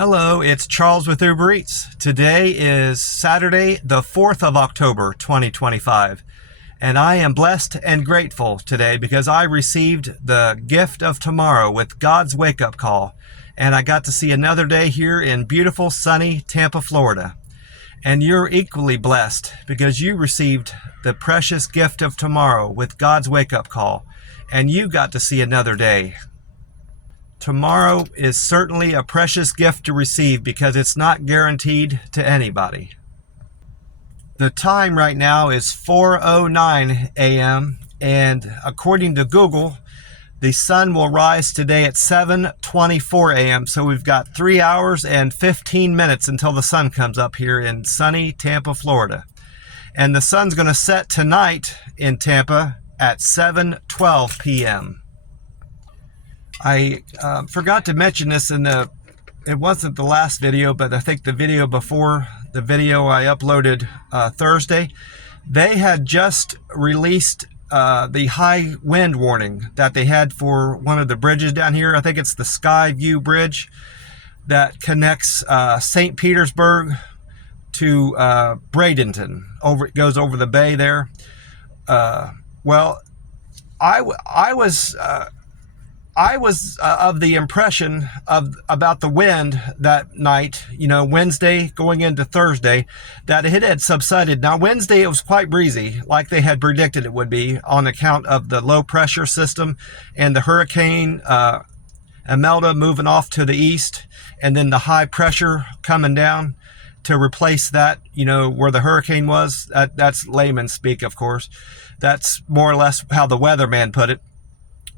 Hello, it's Charles with Uber Eats. Today is Saturday, the 4th of October, 2025. And I am blessed and grateful today because I received the gift of tomorrow with God's wake-up call. And I got to see another day here in beautiful, sunny Tampa, Florida. And you're equally blessed because you received the precious gift of tomorrow with God's wake-up call. And you got to see another day. Tomorrow is certainly a precious gift to receive because it's not guaranteed to anybody. The time right now is 4:09 a.m. and according to Google, the sun will rise today at 7:24 a.m. So we've got 3 hours and 15 minutes until the sun comes up here in sunny Tampa, Florida. And the sun's going to set tonight in Tampa at 7:12 p.m. I forgot to mention this it wasn't the last video, but I think the video before the video I uploaded Thursday, they had just released the high wind warning that they had for one of the bridges down here. I think it's the Skyview Bridge that connects St. Petersburg to Bradenton. It goes over the bay there. Well, I was of the impression about the wind that night, Wednesday going into Thursday, that it had subsided. Now, Wednesday, it was quite breezy, like they had predicted it would be on account of the low pressure system and the Hurricane Imelda moving off to the east, and then the high pressure coming down to replace that, where the hurricane was. That's layman's speak, of course. That's more or less how the weatherman put it.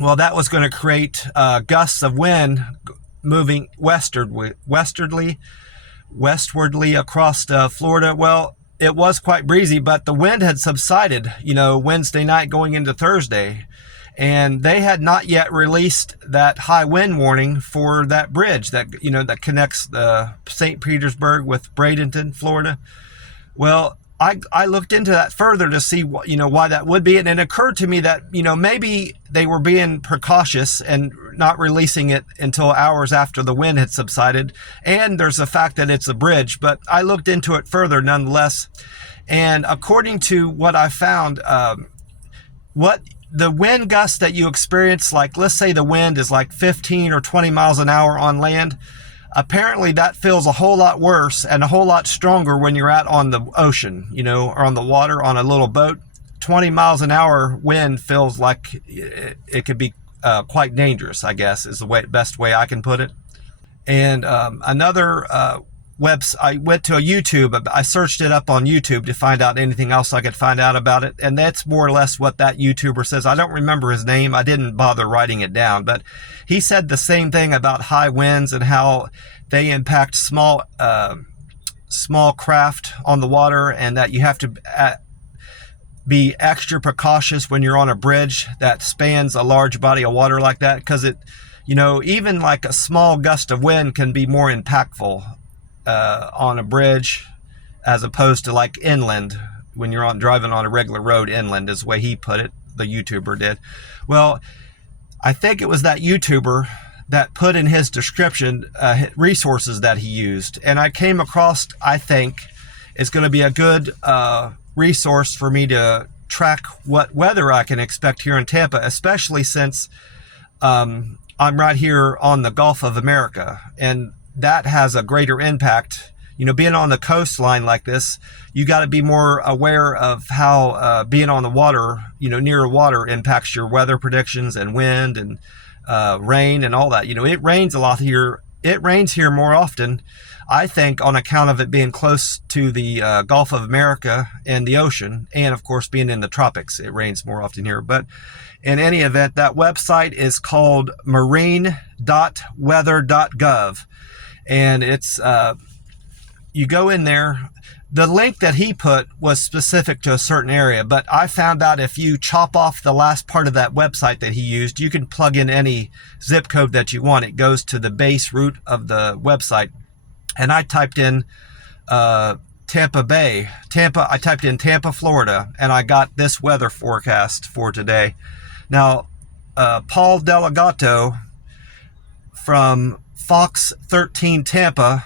Well, that was going to create gusts of wind moving westwardly across Florida. Well, it was quite breezy, but the wind had subsided, Wednesday night going into Thursday. And they had not yet released that high wind warning for that bridge that, that connects St. Petersburg with Bradenton, Florida. Well, I looked into that further to see why that would be, and it occurred to me that maybe they were being precautious and not releasing it until hours after the wind had subsided. And there's the fact that it's a bridge, but I looked into it further nonetheless. And according to what I found, what the wind gusts that you experience, like let's say the wind is like 15 or 20 miles an hour on land. Apparently that feels a whole lot worse and a whole lot stronger when you're out on the ocean, or on the water on a little boat. 20 miles an hour wind feels like it could be quite dangerous, I guess, is the best way I can put it. And another website, I went to YouTube, I searched it up on YouTube to find out anything else I could find out about it. And that's more or less what that YouTuber says. I don't remember his name. I didn't bother writing it down, but he said the same thing about high winds and how they impact small craft on the water, and that you have to be extra precautious when you're on a bridge that spans a large body of water like that, because it, even like a small gust of wind can be more impactful on a bridge as opposed to like inland when you're driving on a regular road inland, is the way he put it, the YouTuber did. Well, I think it was that YouTuber that put in his description resources that he used, and I came across, I think it's going to be a good resource for me to track what weather I can expect here in Tampa, especially since I'm right here on the Gulf of America, and that has a greater impact. Being on the coastline like this, you got to be more aware of how being on the water, near water, impacts your weather predictions and wind and rain and all that. It rains a lot here. It rains here more often, I think, on account of it being close to the Gulf of America and the ocean, and of course being in the tropics, it rains more often here. But in any event, that website is called marine.weather.gov. And it's, you go in there, the link that he put was specific to a certain area, but I found out if you chop off the last part of that website that he used, you can plug in any zip code that you want. It goes to the base root of the website. And I typed in Tampa Bay, I typed in Tampa, Florida, and I got this weather forecast for today. Now, Paul Delegato from Fox 13 Tampa,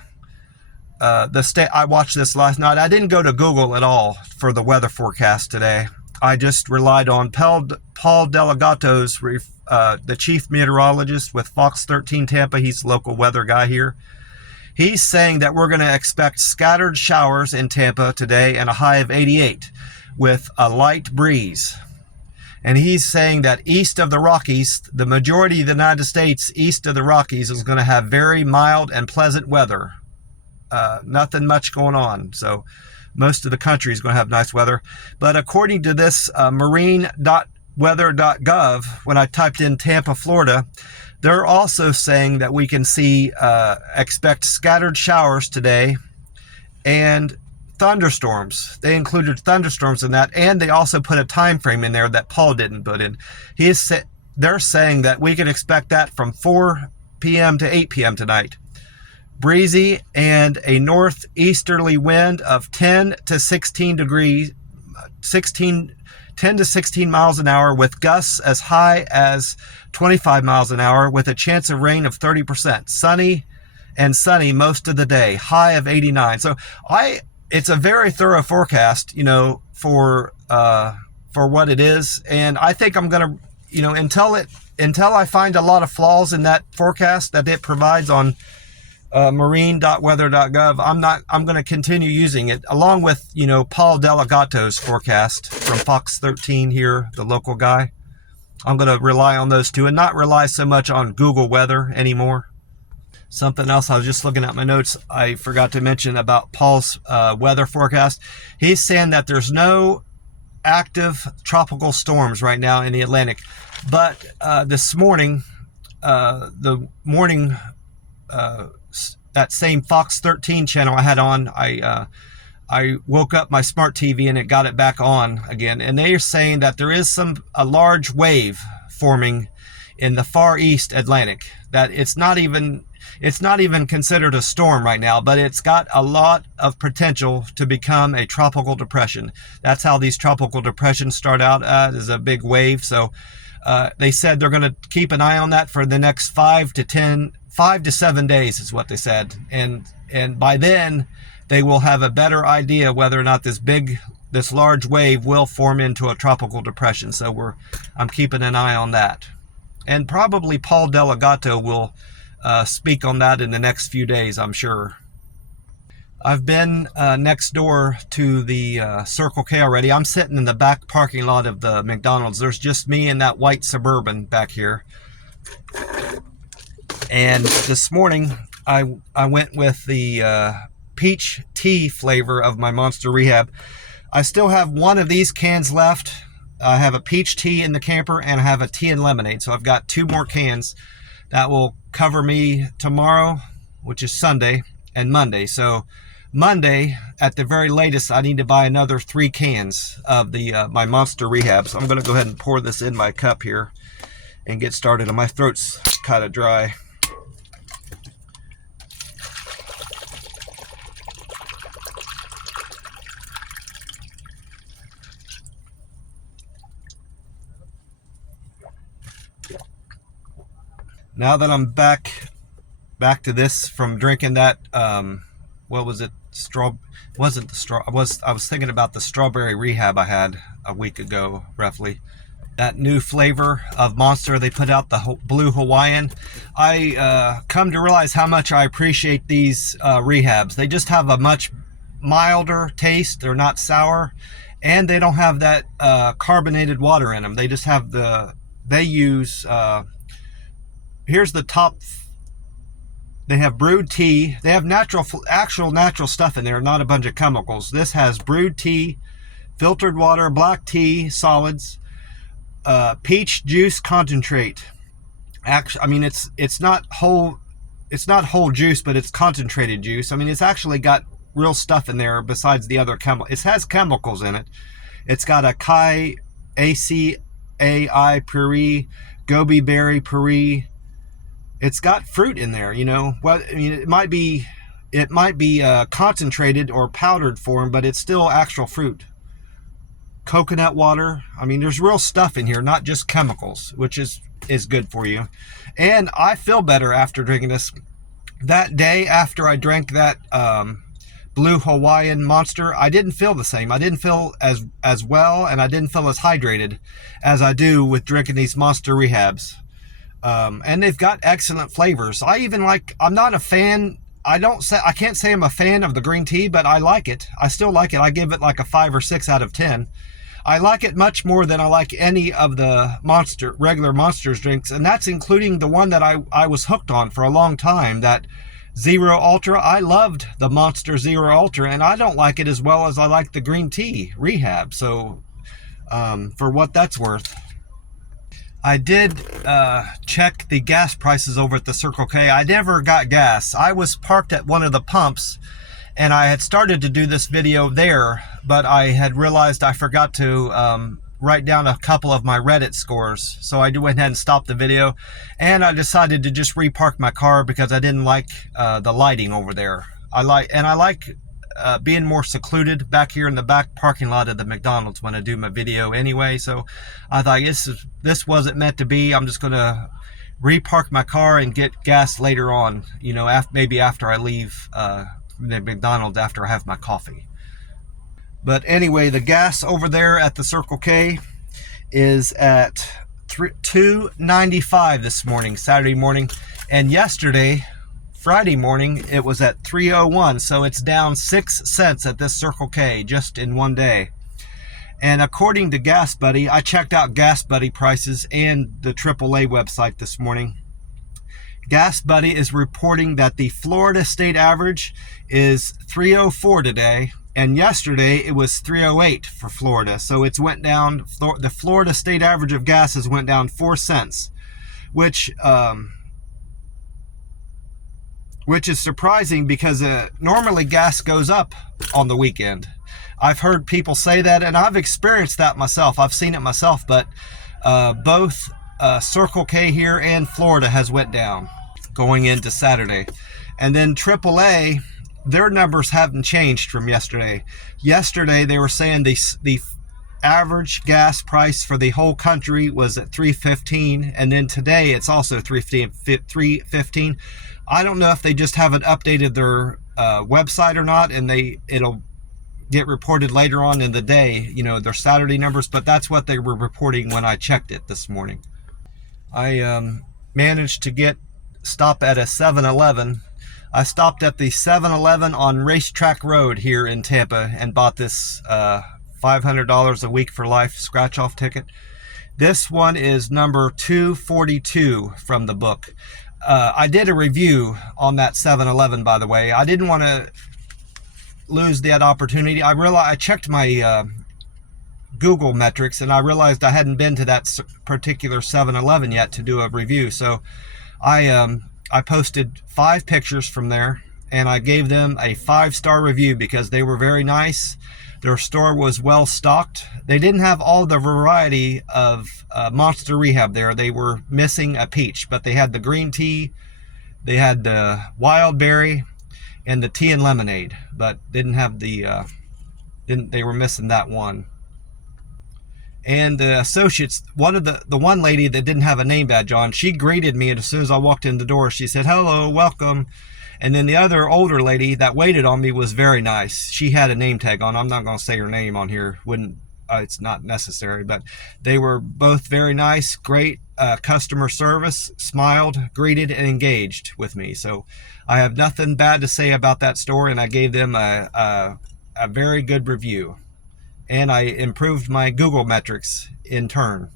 the state, I watched this last night. I didn't go to Google at all for the weather forecast today. I just relied on Paul Delegato's, the chief meteorologist with Fox 13 Tampa. He's the local weather guy here. He's saying that we're going to expect scattered showers in Tampa today and a high of 88 with a light breeze. And he's saying that east of the Rockies, the majority of the United States east of the Rockies is going to have very mild and pleasant weather. Nothing much going on. So most of the country is going to have nice weather. But according to this marine.weather.gov, when I typed in Tampa, Florida, they're also saying that we can expect scattered showers today and thunderstorms. They included thunderstorms in that, and they also put a time frame in there that Paul didn't put in. They're saying that we can expect that from 4 p.m. to 8 p.m. tonight. Breezy and a northeasterly wind of 10 to 16 miles an hour with gusts as high as 25 miles an hour with a chance of rain of 30%. Sunny most of the day, high of 89. So it's a very thorough forecast, for what it is. And I think I'm going to, until I find a lot of flaws in that forecast that it provides on marine.weather.gov, I'm going to continue using it along with, Paul Delegato's forecast from Fox 13 here, the local guy. I'm going to rely on those two and not rely so much on Google weather anymore. Something else, I was just looking at my notes, I forgot to mention about Paul's weather forecast. He's saying that there's no active tropical storms right now in the Atlantic. But this morning, that same Fox 13 channel I had on, I woke up my smart TV and it got it back on again. And they are saying that there is a large wave forming in the far east Atlantic, that it's not even considered a storm right now, but it's got a lot of potential to become a tropical depression. That's how these tropical depressions start out as a big wave. So they said they're going to keep an eye on that for the next 5 to 7 days is what they said. And by then they will have a better idea whether or not this large wave will form into a tropical depression. So I'm keeping an eye on that. And probably Paul Delegato will speak on that in the next few days, I'm sure. I've been next door to the Circle K already. I'm sitting in the back parking lot of the McDonald's. There's just me and that white Suburban back here. And this morning, I went with the peach tea flavor of my Monster Rehab. I still have one of these cans left. I have a peach tea in the camper and I have a tea and lemonade. So I've got 2 more cans that will cover me tomorrow, which is Sunday, and Monday. So Monday, at the very latest, I need to buy another 3 cans of my Monster Rehab. So I'm going to go ahead and pour this in my cup here and get started. And my throat's kind of dry. Now that I'm back to this from drinking that, what was it? Wasn't the straw? I was thinking about the strawberry rehab I had a week ago, roughly. That new flavor of Monster, they put out the Blue Hawaiian. I come to realize how much I appreciate these rehabs. They just have a much milder taste. They're not sour, and they don't have that carbonated water in them. They just have they use. Here's the top. They have brewed tea. They have actual natural stuff in there, not a bunch of chemicals. This has brewed tea, filtered water, black tea solids, peach juice concentrate. Actually, I mean it's not whole juice, but it's concentrated juice. I mean, it's actually got real stuff in there besides the other chemical. It has chemicals in it. It's got acai puree, gobi berry puree. It's got fruit in there, Well, I mean, it might be concentrated or powdered form, but it's still actual fruit. Coconut water. I mean, there's real stuff in here, not just chemicals, which is good for you. And I feel better after drinking this. that day after I drank that blue Hawaiian Monster, I didn't feel the same. I didn't feel as well, and I didn't feel as hydrated as I do with drinking these Monster Rehabs. And they've got excellent flavors. I'm not a fan. I can't say I'm a fan of the green tea, but I like it. I still like it. I give it like a 5 or 6 out of 10. I like it much more than I like any of the regular Monsters drinks, and that's including the one that I was hooked on for a long time, that Zero Ultra. I loved the Monster Zero Ultra, and I don't like it as well as I like the green tea Rehab. So for what that's worth. I did check the gas prices over at the Circle K. I never got gas. I was parked at one of the pumps, and I had started to do this video there, but I had realized I forgot to write down a couple of my Reddit scores. So I went ahead and stopped the video, and I decided to just repark my car because I didn't like the lighting over there. I like being more secluded back here in the back parking lot of the McDonald's when I do my video anyway. So I thought this wasn't meant to be. I'm just gonna repark my car and get gas later on, you know, maybe after I leave the McDonald's after I have my coffee. But anyway, the gas over there at the Circle K is at $2.95 this morning, Saturday morning, and yesterday, Friday morning, it was at $3.01, so it's down 6 cents at this Circle K just in one day. And according to Gas Buddy, I checked out Gas Buddy prices and the AAA website this morning. Gas Buddy is reporting that the Florida state average is $3.04 today, and yesterday it was $3.08 for Florida. So it's went down. The Florida state average of gas has went down 4 cents, which is surprising because normally gas goes up on the weekend. I've heard people say that, and I've experienced that myself. I've seen it myself, but both Circle K here and Florida has went down going into Saturday. And then AAA, their numbers haven't changed from yesterday. Yesterday, they were saying the average gas price for the whole country was at $3.15, and then today it's also $3.15. I don't know if they just haven't updated their website or not, and it'll get reported later on in the day, you know, their Saturday numbers, but that's what they were reporting when I checked it this morning. I managed to stop at a 7-Eleven. I stopped at the 7-Eleven on Racetrack Road here in Tampa and bought this $500 a week for life scratch-off ticket. This one is number 242 from the book. I did a review on that 7-Eleven, by the way. I didn't want to lose that opportunity. I checked my Google metrics, and I realized I hadn't been to that particular 7-Eleven yet to do a review. So I posted 5 pictures from there, and I gave them a 5-star review because they were very nice. Their store was well stocked. They didn't have all the variety of Monster Rehab there. They were missing a peach, but they had the green tea, they had the wild berry, and the tea and lemonade, but didn't have they were missing that one. And the associates, the one lady that didn't have a name badge on, she greeted me, and as soon as I walked in the door, she said, "Hello, welcome." And then the other older lady that waited on me was very nice. She had a name tag on. I'm not going to say her name on here. It's not necessary, but they were both very nice, great customer service, smiled, greeted, and engaged with me. So I have nothing bad to say about that store, and I gave them a very good review. And I improved my Google metrics in turn.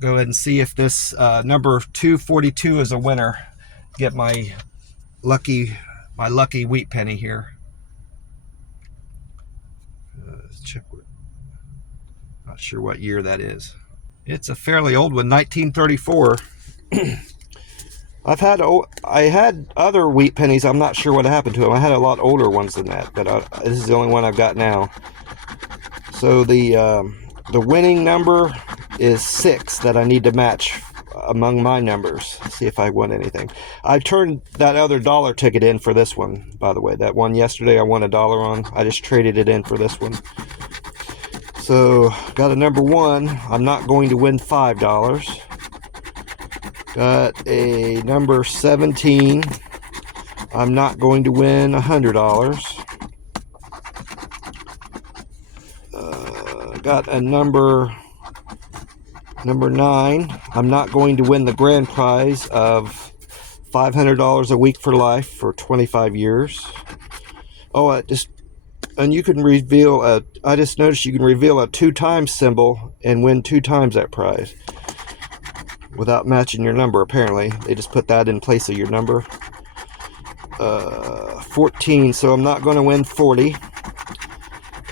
Go ahead and see if this number 242 is a winner. Get my lucky wheat penny here. Let's check. Not sure what year that is. It's a fairly old one, 1934. I had other wheat pennies. I'm not sure what happened to them. I had a lot older ones than that, but this is the only one I've got now. So the winning number is 6 that I need to match among my numbers. Let's see if I won anything. I turned that other dollar ticket in for this one, by the way. That one yesterday I won $1 on. I just traded it in for this one. So got a number 1. I'm not going to win $5. Got a number 17. I'm not going to win $100. Got a number 9. I'm not going to win the grand prize of $500 a week for life for 25 years. Oh, and you can reveal I just noticed you can reveal a 2 times symbol and win 2 times that prize without matching your number. Apparently they just put that in place of your number. 14, so I'm not going to win 40.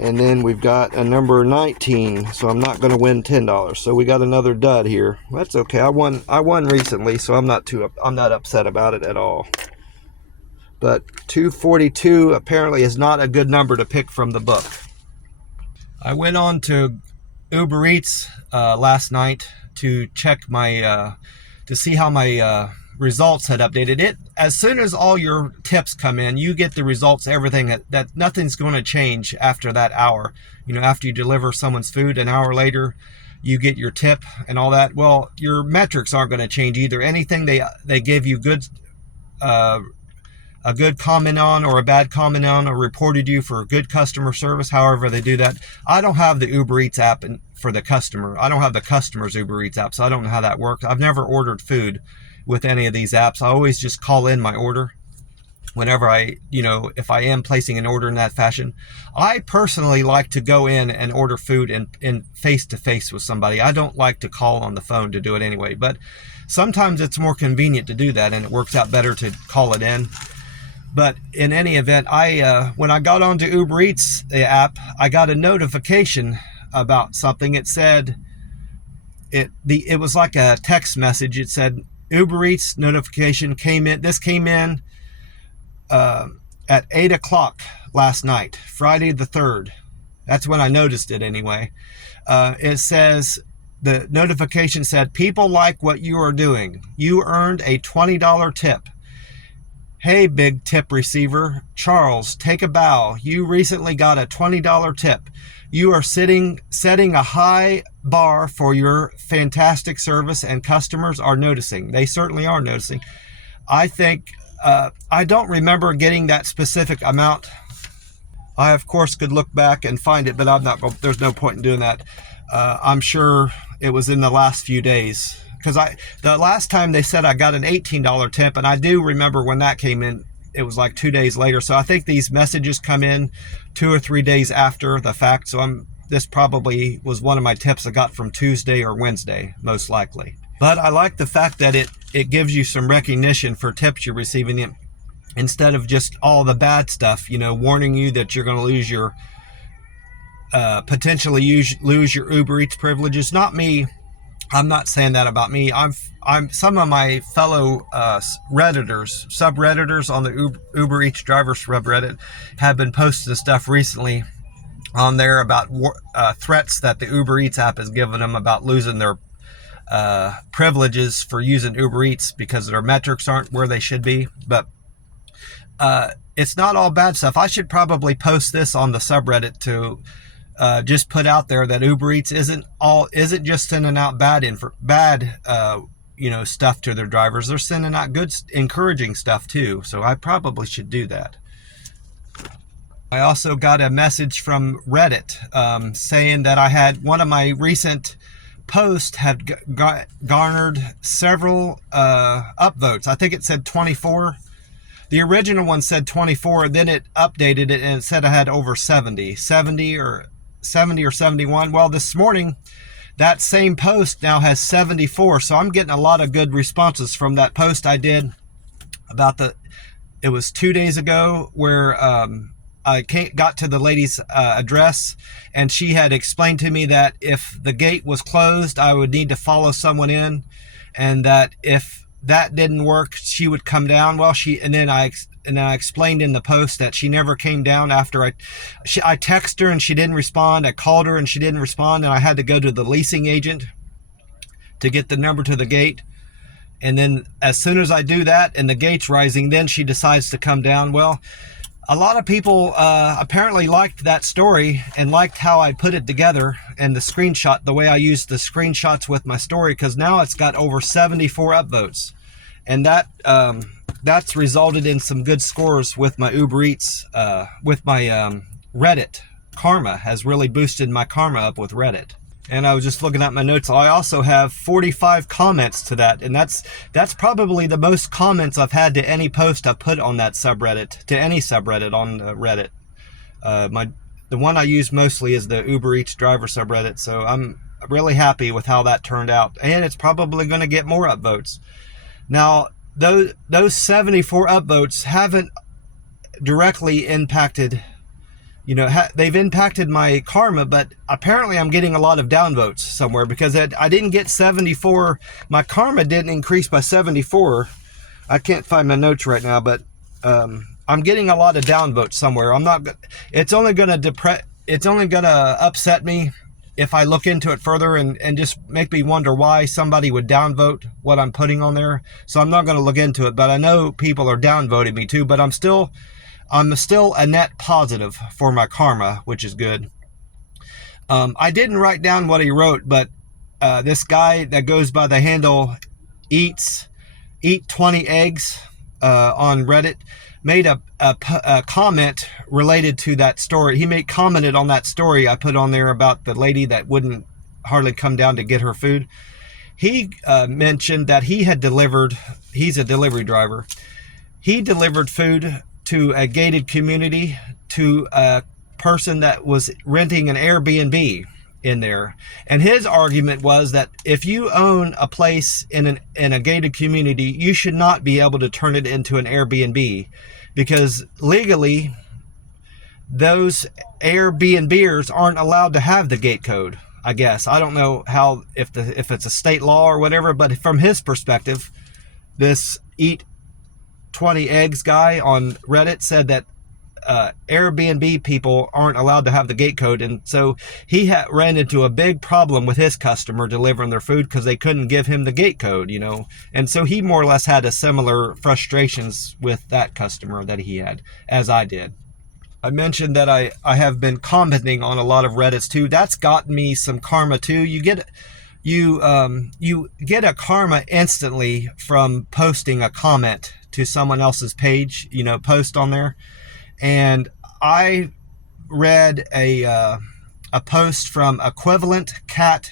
And then we've got a number 19, so I'm not going to win $10. So we got another dud here. That's okay. I won recently, so I'm not upset about it at all. But 242 apparently is not a good number to pick from the book. I went on to Uber Eats last night to check my to see how my results had updated. It as soon as all your tips come in, you get the results, everything that nothing's going to change after that hour. You know, after you deliver someone's food, an hour later you get your tip and all that. Well, your metrics aren't going to change either. Anything they give you good a good comment on or a bad comment on, or reported you for good customer service, however they do that. I don't have the Uber Eats app for the customer. I don't have the customer's Uber Eats app, so I don't know how that works. I've never ordered food with any of these apps. I always just call in my order whenever if I am placing an order in that fashion. I personally like to go in and order food in face-to-face with somebody. I don't like to call on the phone to do it anyway, but sometimes it's more convenient to do that, and it works out better to call it in. But in any event, when I got onto Uber Eats, the app, I got a notification about something. It said, it was like a text message. It said, Uber Eats notification came in. This came in at 8 o'clock last night, Friday the 3rd. That's when I noticed it anyway. It says, the notification said, people like what you are doing. You earned a $20 tip. Hey, big tip receiver, Charles, take a bow. You recently got a $20 tip. You are setting a high bar for your fantastic service, and customers are noticing. They certainly are noticing. I think, I don't remember getting that specific amount. I, of course, could look back and find it, but there's no point in doing that. I'm sure it was in the last few days. Because the last time they said I got an $18 tip, and I do remember when that came in, it was like 2 days later. So I think these messages come in 2 or 3 days after the fact. So this probably was one of my tips I got from Tuesday or Wednesday, most likely. But I like the fact that it gives you some recognition for tips you're receiving, instead of just all the bad stuff, warning you that you're going to lose your, potentially lose your Uber Eats privileges. Not me. I'm not saying that about me. I'm some of my fellow subredditors on the Uber Eats driver subreddit have been posting stuff recently on there about threats that the Uber Eats app has given them about losing their privileges for using Uber Eats because their metrics aren't where they should be. But it's not all bad stuff. I should probably post this on the subreddit to just put out there that Uber Eats isn't just sending out bad stuff to their drivers. They're sending out good, encouraging stuff too. So I probably should do that. I also got a message from Reddit saying that I had one of my recent posts had garnered several upvotes. I think it said 24. The original one said 24, then it updated it and it said I had over 70 or 71. Well, this morning, that same post now has 74. So I'm getting a lot of good responses from that post I did about it was 2 days ago, where I got to the lady's address, and she had explained to me that if the gate was closed, I would need to follow someone in, and that if that didn't work, she would come down. Well, and then I explained in the post that she never came down after I texted her and she didn't respond. I called her and she didn't respond, and I had to go to the leasing agent to get the number to the gate. And then as soon as I do that and the gate's rising, then she decides to come down. Well, a lot of people apparently liked that story and liked how I put it together, and the way I used the screenshots with my story, because now it's got over 74 upvotes. And that that's resulted in some good scores with my Uber Eats, with my Reddit. Karma has really boosted my karma up with Reddit. And I was just looking at my notes. I also have 45 comments to that, and that's probably the most comments I've had to any post I've put on that subreddit, to any subreddit on Reddit. The one I use mostly is the Uber Eats driver subreddit, so I'm really happy with how that turned out, and it's probably going to get more upvotes. Now, those 74 upvotes haven't directly impacted, they've impacted my karma, but apparently I'm getting a lot of downvotes somewhere, because I didn't get 74. My karma didn't increase by 74. I can't find my notes right now, but I'm getting a lot of downvotes somewhere. It's only going to upset me if I look into it further and just make me wonder why somebody would downvote what I'm putting on there. So I'm not going to look into it, but I know people are downvoting me too, but I'm still a net positive for my karma, which is good. I didn't write down what he wrote, but this guy that goes by the handle eat 20 eggs on Reddit made a comment related to that story. He commented on that story I put on there about the lady that wouldn't hardly come down to get her food. He mentioned that he's a delivery driver. He delivered food to a gated community, to a person that was renting an Airbnb in there. And his argument was that if you own a place in a gated community, you should not be able to turn it into an Airbnb, because legally those Airbnbers aren't allowed to have the gate code, I guess. I don't know how, if it's a state law or whatever, but from his perspective, this eat 20 eggs guy on Reddit said that Airbnb people aren't allowed to have the gate code, and so he ran into a big problem with his customer delivering their food because they couldn't give him the gate code, and so he more or less had a similar frustrations with that customer that he had, as I did. I mentioned that I have been commenting on a lot of Reddits too. That's gotten me some karma too. You get a karma instantly from posting a comment to someone else's page, post on there. And I read a post from Equivalent Cat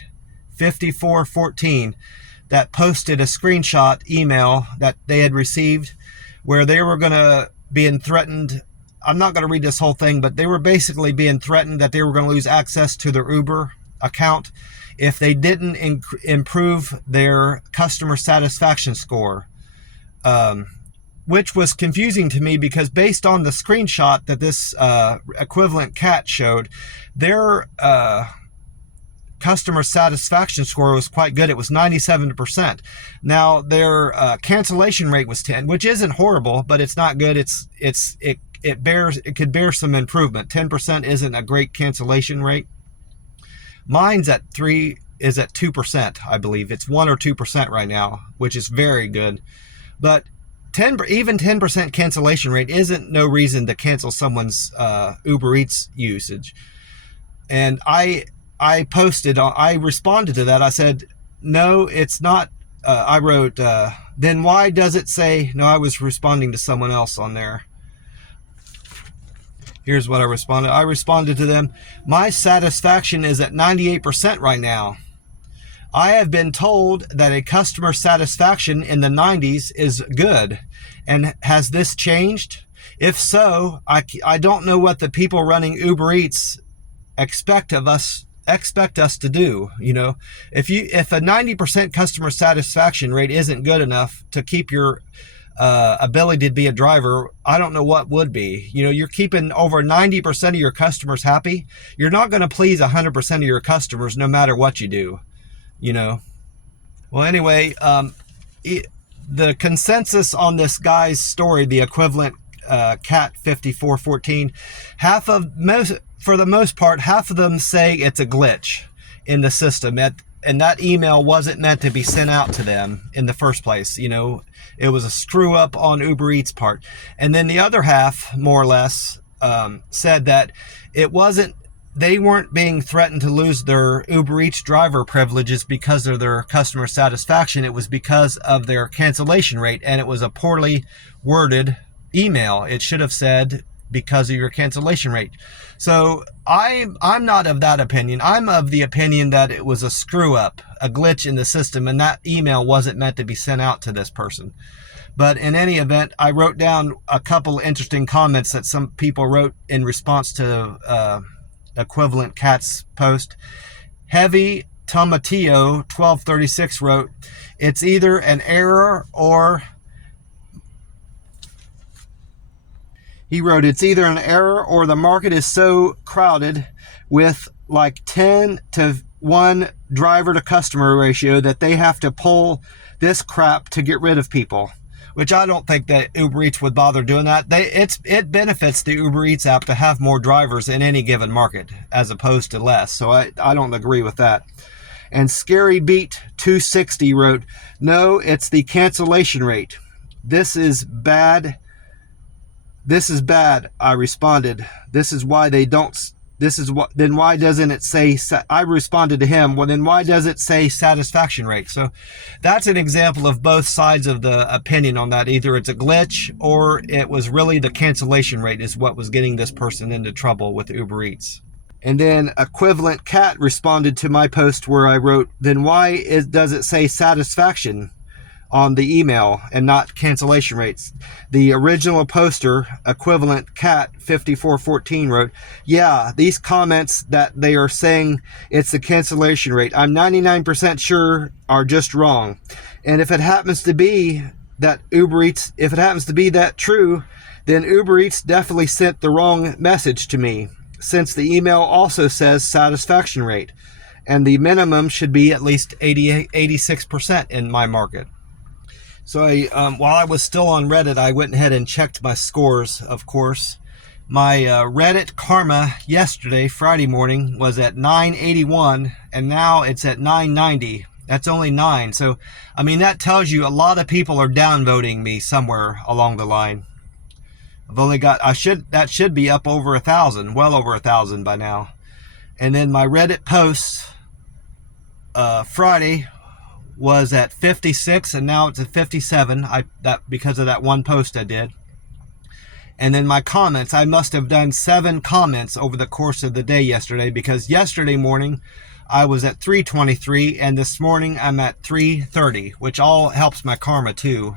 5414 that posted a screenshot email that they had received where they were going to be threatened. I'm not going to read this whole thing, but they were basically being threatened that they were going to lose access to their Uber account if they didn't improve their customer satisfaction score. Which was confusing to me, because based on the screenshot that this Equivalent Cat showed, their customer satisfaction score was quite good. It was 97%. Now their cancellation rate was 10, which isn't horrible, but it's not good. It could bear some improvement. 10% isn't a great cancellation rate. Mine's at 2%, I believe. It's 1 or 2% right now, which is very good. But even 10% cancellation rate isn't no reason to cancel someone's Uber Eats usage. And I responded to that. I said, no, it's not. I wrote, then why does it say, no, I was responding to someone else on there. Here's what I responded. I responded to them, my satisfaction is at 98% right now. I have been told that a customer satisfaction in the 90s is good. And has this changed? If so, I don't know what the people running Uber Eats expect us to do. If a 90% customer satisfaction rate isn't good enough to keep your ability to be a driver, I don't know what would be. You're keeping over 90% of your customers happy. You're not going to please 100% of your customers no matter what you do. Well, anyway, the consensus on this guy's story, the Equivalent Cat 5414, for the most part, half of them say it's a glitch in the system, and that email wasn't meant to be sent out to them in the first place. It was a screw up on Uber Eats' part. And then the other half, more or less, said that it wasn't they weren't being threatened to lose their Uber Eats driver privileges because of their customer satisfaction. It was because of their cancellation rate, and it was a poorly worded email. It should have said because of your cancellation rate. So I'm not of that opinion. I'm of the opinion that it was a screw up, a glitch in the system, and that email wasn't meant to be sent out to this person. But in any event, I wrote down a couple interesting comments that some people wrote in response to Equivalent Cat's post. Heavy Tomatillo 1236 wrote, it's either an error or the market is so crowded with like 10 to 1 driver to customer ratio that they have to pull this crap to get rid of people. Which I don't think that Uber Eats would bother doing that. It benefits the Uber Eats app to have more drivers in any given market as opposed to less. So I don't agree with that. And Scary Beat 260 wrote, no, it's the cancellation rate. This is bad. I responded. Then why doesn't it say, I responded to him, well, then why does it say satisfaction rate? So that's an example of both sides of the opinion on that. Either it's a glitch or it was really the cancellation rate is what was getting this person into trouble with Uber Eats. And then Equivalent Cat responded to my post where I wrote, then why does it say satisfaction on the email and not cancellation rates? The original poster, Equivalent Cat 5414 wrote, yeah, these comments that they are saying it's the cancellation rate, I'm 99% sure are just wrong. And if it happens to be that true, then Uber Eats definitely sent the wrong message to me, since the email also says satisfaction rate, and the minimum should be at least 86% in my market. So while I was still on Reddit, I went ahead and checked my scores, of course. My Reddit karma yesterday, Friday morning, was at 981, and now it's at 990. That's only 9. So, I mean, that tells you a lot of people are downvoting me somewhere along the line. I've only got, that should be up over 1,000, well over 1,000 by now. And then my Reddit posts, Friday, was at 56 and now it's at 57. Because of that one post I did. And then my comments, I must have done 7 comments over the course of the day yesterday, because yesterday morning I was at 323 and this morning I'm at 330, which all helps my karma too,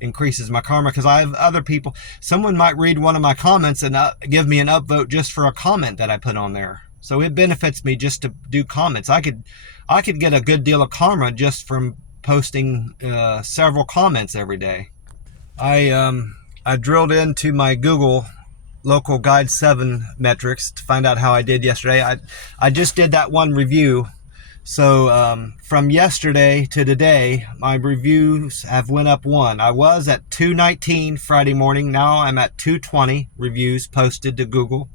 increases my karma, because I have other people. Someone might read one of my comments and give me an upvote just for a comment that I put on there. So it benefits me just to do comments. I could get a good deal of karma just from posting several comments every day. I drilled into my Google Local Guide 7 metrics to find out how I did yesterday. I just did that one review. So from yesterday to today, my reviews have went up 1. I was at 219 Friday morning. Now I'm at 220 reviews posted to Google.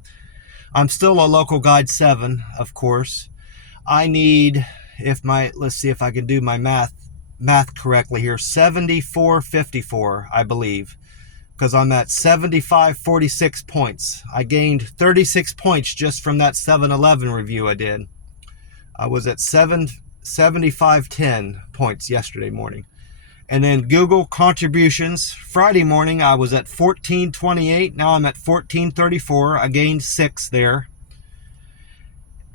I'm still a Local Guide 7, of course. I need, let's see if I can do my math correctly here, 7454, I believe, because I'm at 7546 points. I gained 36 points just from that 7-Eleven review I did. I was at 7510 points yesterday morning. And then Google contributions, Friday morning I was at 1428. Now I'm at 1434. I gained 6 there.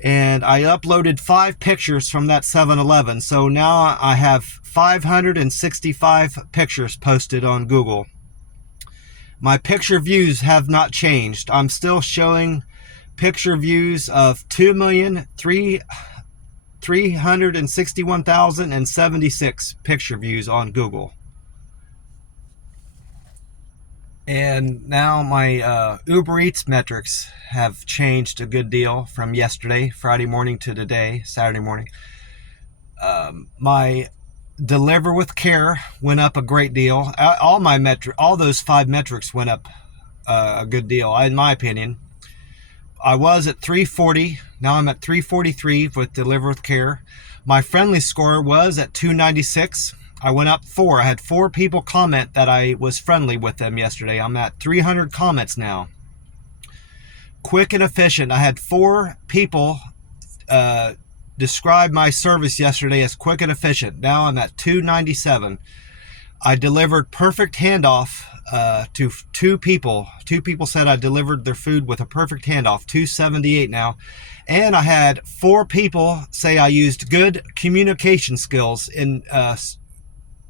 And I uploaded 5 pictures from that 7-Eleven. So now I have 565 pictures posted on Google. My picture views have not changed. I'm still showing picture views of 2,361,076 picture views on Google. And now my Uber Eats metrics have changed a good deal from yesterday, Friday morning, to today, Saturday morning. My Deliver with Care went up a great deal. All those 5 metrics went up a good deal, in my opinion. I was at 340. Now I'm at 343 with Deliver with Care. My friendly score was at 296. I went up 4. I had 4 people comment that I was friendly with them yesterday. I'm at 300 comments now. quick and efficient. I had 4 people describe my service yesterday as quick and efficient. Now I'm at 297. I delivered perfect handoff to 2 people. 2 people said I delivered their food with a perfect handoff, 278 now. And I had 4 people say I used good communication skills in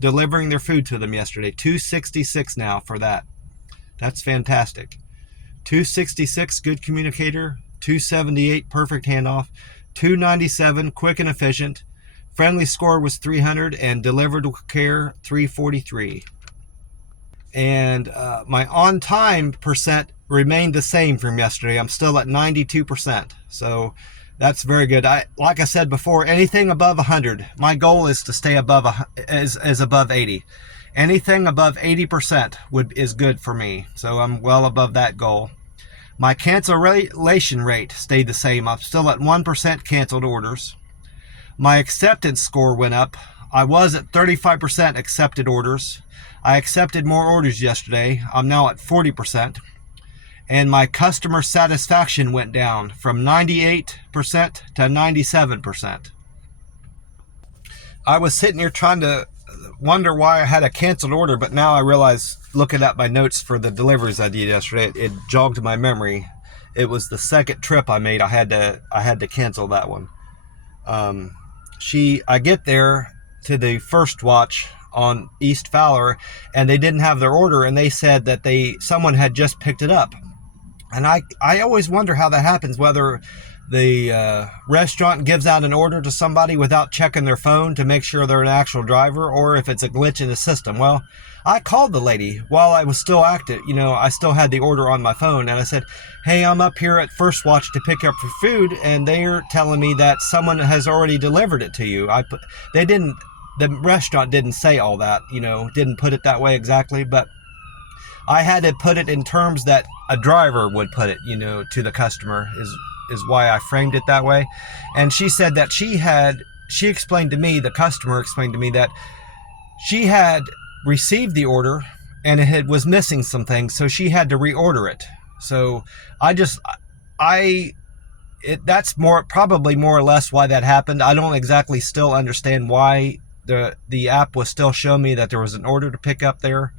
delivering their food to them yesterday. 266 now for that. That's fantastic. 266 good communicator, 278 perfect handoff, 297 quick and efficient. Friendly score was 300 and delivered with care 343. And my on-time percent remained the same from yesterday. I'm still at 92%. So that's very good. Like I said before, anything above 100. My goal is to stay above above 80. Anything above 80% is good for me. So I'm well above that goal. My cancellation rate stayed the same. I'm still at 1% canceled orders. My acceptance score went up. I was at 35% accepted orders. I accepted more orders yesterday. I'm now at 40%. And my customer satisfaction went down from 98% to 97%. I was sitting here trying to wonder why I had a canceled order, but now I realize, looking at my notes for the deliveries I did yesterday, it jogged my memory. It was the second trip I made. I had to cancel that one. I get there to the first watch on East Fowler, and they didn't have their order, and they said that someone had just picked it up. And I always wonder how that happens, whether the restaurant gives out an order to somebody without checking their phone to make sure they're an actual driver, or if it's a glitch in the system. Well, I called the lady while I was still active. I still had the order on my phone, and I said, hey, I'm up here at First Watch to pick up your food, and they're telling me that someone has already delivered it to you. The restaurant didn't say all that, didn't put it that way exactly, but I had to put it in terms that a driver would put it, to the customer, is why I framed it that way. And she said that she explained to me, the customer explained to me, that she had received the order and it was missing some things, so she had to reorder it. So that's probably more or less why that happened. I don't exactly still understand why the app was still showing me that there was an order to pick up there,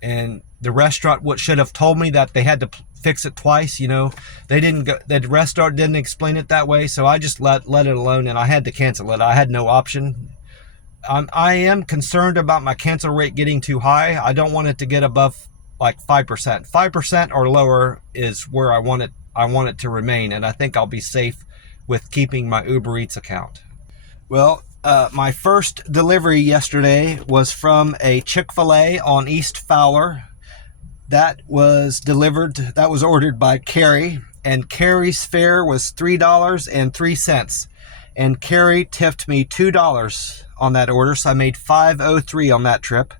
and the restaurant should have told me that they had to fix it twice. The restaurant didn't explain it that way, so I just let it alone, and I had to cancel it. I had no option. I am concerned about my cancel rate getting too high. I don't want it to get above like 5%. 5% or lower is where I want it to remain, and I think I'll be safe with keeping my Uber Eats account. Well, my first delivery yesterday was from a Chick-fil-A on East Fowler. That was ordered by Carrie, and Carrie's fare was $3.03. And Carrie tipped me $2 on that order, so I made $5.03 on that trip.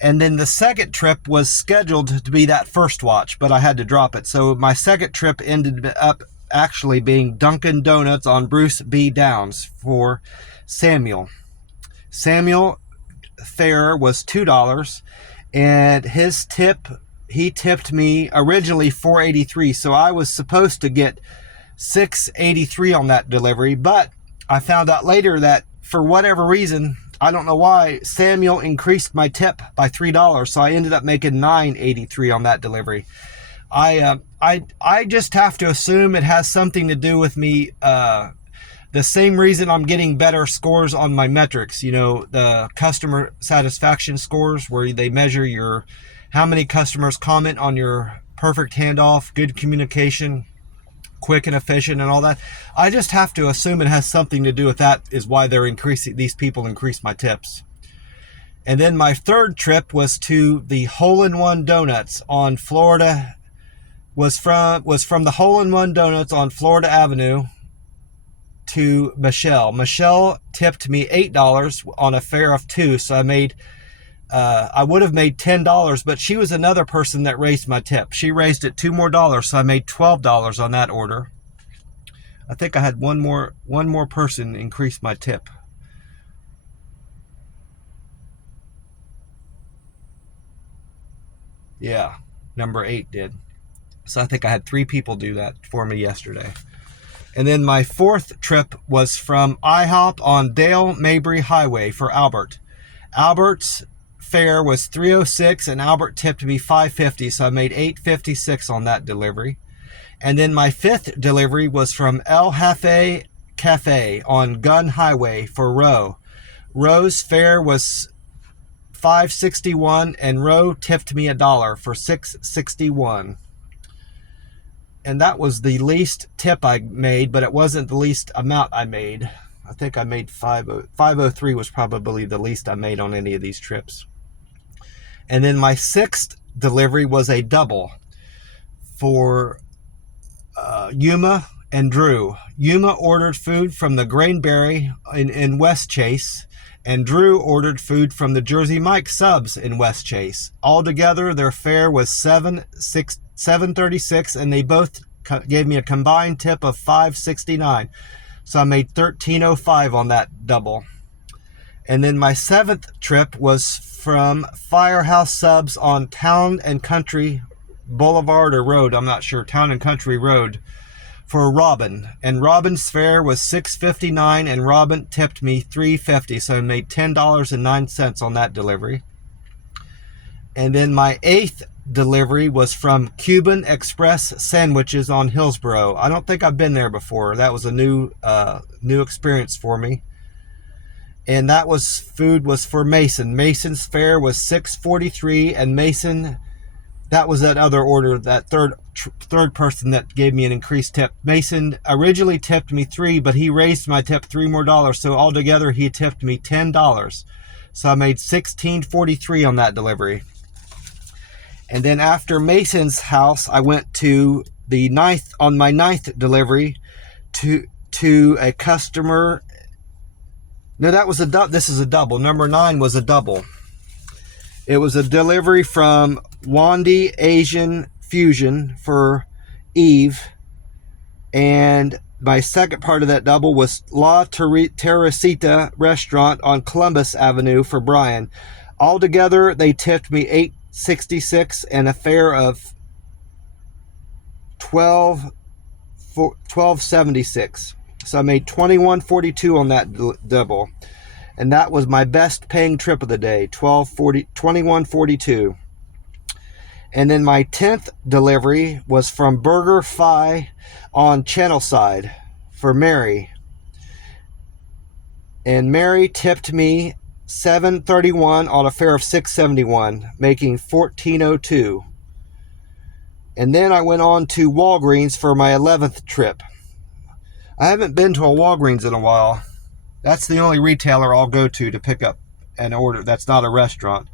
And then the second trip was scheduled to be that first watch, but I had to drop it. So my second trip ended up actually being Dunkin' Donuts on Bruce B. Downs for Samuel. Samuel fare was $2, and he tipped me originally $4.83, so I was supposed to get $6.83 on that delivery, but I found out later that for whatever reason, I don't know why, Samuel increased my tip by $3, so I ended up making $9.83 on that delivery. I just have to assume it has something to do with me. The same reason I'm getting better scores on my metrics, the customer satisfaction scores, where they measure how many customers comment on your perfect handoff, good communication, quick and efficient, and all that. I just have to assume it has something to do with that, is why these people increase my tips. And then my third trip was to the Hole-in-One Donuts on Florida. Was from the Hole-in-One Donuts on Florida Avenue to Michelle. Michelle tipped me $8 on a fare of $2, so I would have made $10, but she was another person that raised my tip. She raised it $2 more, so I made $12 on that order. I think I had one more person increase my tip. Yeah, number 8 did. So I think I had 3 people do that for me yesterday. And then my 4th trip was from IHOP on Dale Mabry Highway for Albert. Albert's fare was $3.06 and Albert tipped me $5.50, so I made $8.56 on that delivery. And then my 5th delivery was from El Jefe Cafe on Gun Highway for Roe. Roe's fare was $5.61 and Roe tipped me $1 for $6.61. And that was the least tip I made, but it wasn't the least amount I made. I think I made $5.03 was probably the least I made on any of these trips. And then my 6th delivery was a double for Yuma and Drew. Yuma ordered food from the Grainberry in West Chase, and Drew ordered food from the Jersey Mike Subs in West Chase. Altogether, their fare was $7.36, and they both gave me a combined tip of $5.69. So I made $13.05 on that double. And then my 7th trip was from Firehouse Subs on Town and Country Boulevard or Road, I'm not sure, Town and Country Road, for Robin. And Robin's fare was $6.59 and Robin tipped me $3.50, so I made $10.09 on that delivery. And then my 8th delivery was from Cuban Express Sandwiches on Hillsborough. I don't think I've been there before. That was a new experience for me. And that food was for Mason. Mason's fare was $6.43, and Mason, that was that other order, that third person that gave me an increased tip. Mason originally tipped me $3, but he raised my tip $3 more, so altogether he tipped me $10. So I made $16.43 on that delivery. And then after Mason's house, I went to my 9th delivery to a customer. No, that was this is a double. Number 9 was a double. It was a delivery from Wandy Asian Fusion for Eve. And my second part of that double was La Teresita Restaurant on Columbus Avenue for Brian. Altogether, they tipped me $8.66 and a fare of $12.76. So I made $21.42 on that double. And that was my best paying trip of the day, $21.42. And then my 10th delivery was from Burger Fi on Channelside for Mary. And Mary tipped me $7.31 on a fare of $6.71, making $14.02. And then I went on to Walgreens for my 11th trip. I haven't been to a Walgreens in a while. That's the only retailer I'll go to pick up an order that's not a restaurant.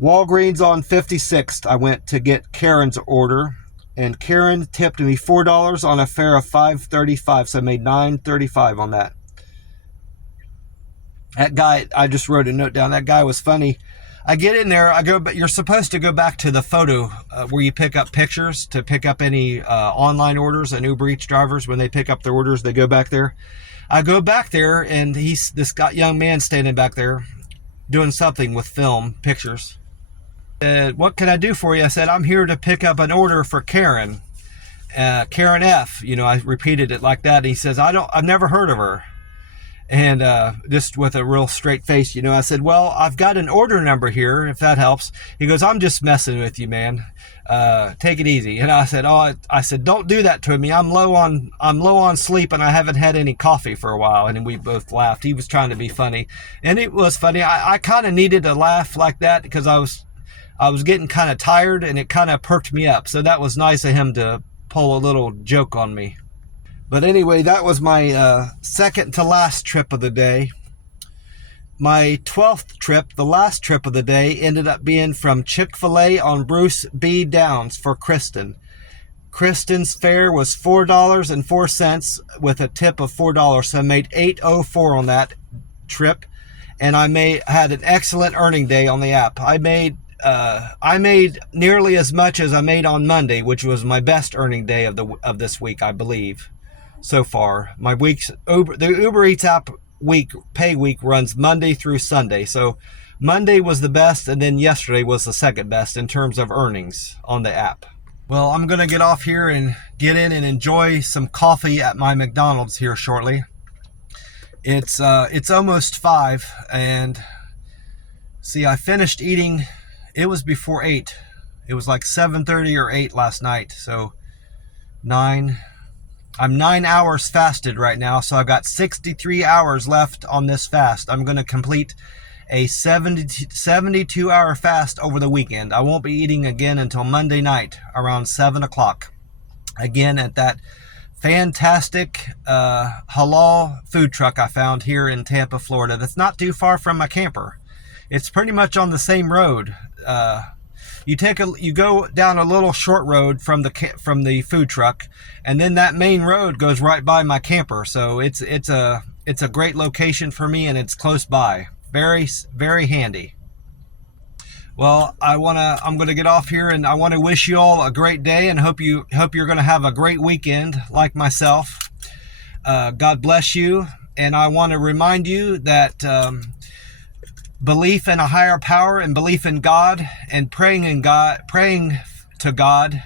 Walgreens on 56th, I went to get Karen's order, and Karen tipped me $4 on a fare of $5.35, so I made $9.35 on that. That guy, I just wrote a note down. That guy was funny. I get in there, you're supposed to go back to the photo where you pick up pictures to pick up any online orders, and Uber Eats drivers, when they pick up their orders, they go back there. I go back there, and this young man standing back there doing something with film, pictures. What can I do for you? I said, I'm here to pick up an order for Karen. Karen F. I repeated it like that. And he says, I've never heard of her. And just with a real straight face, I said, well, I've got an order number here, if that helps. He goes, I'm just messing with you, man. Take it easy. And I said, don't do that to me. I'm low on sleep, and I haven't had any coffee for a while. And we both laughed. He was trying to be funny, and it was funny. I kind of needed a laugh like that because I was getting kind of tired, and it kind of perked me up. So that was nice of him to pull a little joke on me. But anyway, that was my second to last trip of the day. My 12th trip, the last trip of the day, ended up being from Chick-fil-A on Bruce B. Downs for Kristen. Kristen's fare was $4.04 with a tip of $4, so I made $8.04 on that trip, and I had an excellent earning day on the app. I made nearly as much as I made on Monday, which was my best earning day of this week, I believe. So far, my the Uber Eats app pay week runs Monday through Sunday. So Monday was the best, and then yesterday was the second best in terms of earnings on the app. Well, I'm going to get off here and get in and enjoy some coffee at my McDonald's here shortly. It's almost 5, and see, I finished eating, it was before 8. It was like 7:30 or 8 last night, so 9. I'm 9 hours fasted right now, so I've got 63 hours left on this fast. I'm going to complete a 72-hour fast over the weekend. I won't be eating again until Monday night around 7 o'clock. Again, at that fantastic halal food truck I found here in Tampa, Florida. That's not too far from my camper. It's pretty much on the same road. You go down a little short road from the food truck, and then that main road goes right by my camper. So it's a great location for me, and it's close by. Very, very handy. Well, I'm going to get off here, and I want to wish you all a great day, and hope you're going to have a great weekend like myself. God bless you, and I want to remind you that belief in a higher power and belief in God and praying to God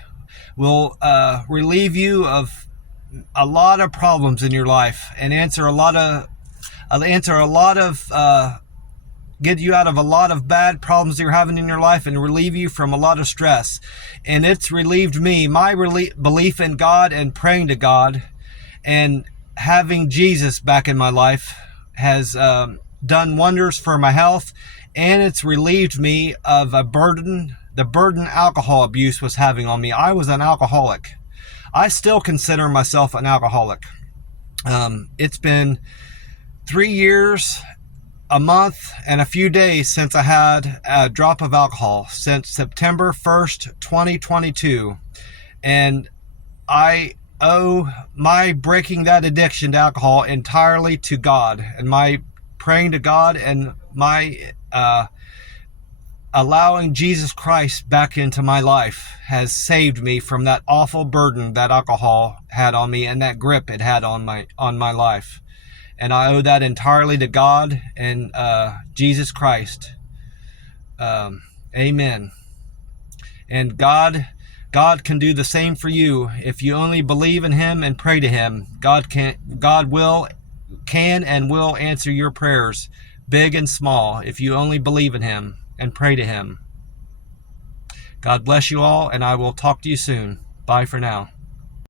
will relieve you of a lot of problems in your life and get you out of a lot of bad problems you're having in your life and relieve you from a lot of stress. And it's relieved me. My belief in God and praying to God and having Jesus back in my life has done wonders for my health, and it's relieved me of the burden alcohol abuse was having on me. I was an alcoholic. I still consider myself an alcoholic. It's been 3 years, a month, and a few days since I had a drop of alcohol, since September 1st, 2022. And I owe my breaking that addiction to alcohol entirely to God, and my praying to God, and my allowing Jesus Christ back into my life has saved me from that awful burden that alcohol had on me and that grip it had on my life. And I owe that entirely to God and Jesus Christ. Amen. And God can do the same for you if you only believe in Him and pray to Him. God can and will answer your prayers, big and small, if you only believe in Him and pray to Him. God bless you all, and I will talk to you soon. Bye for now.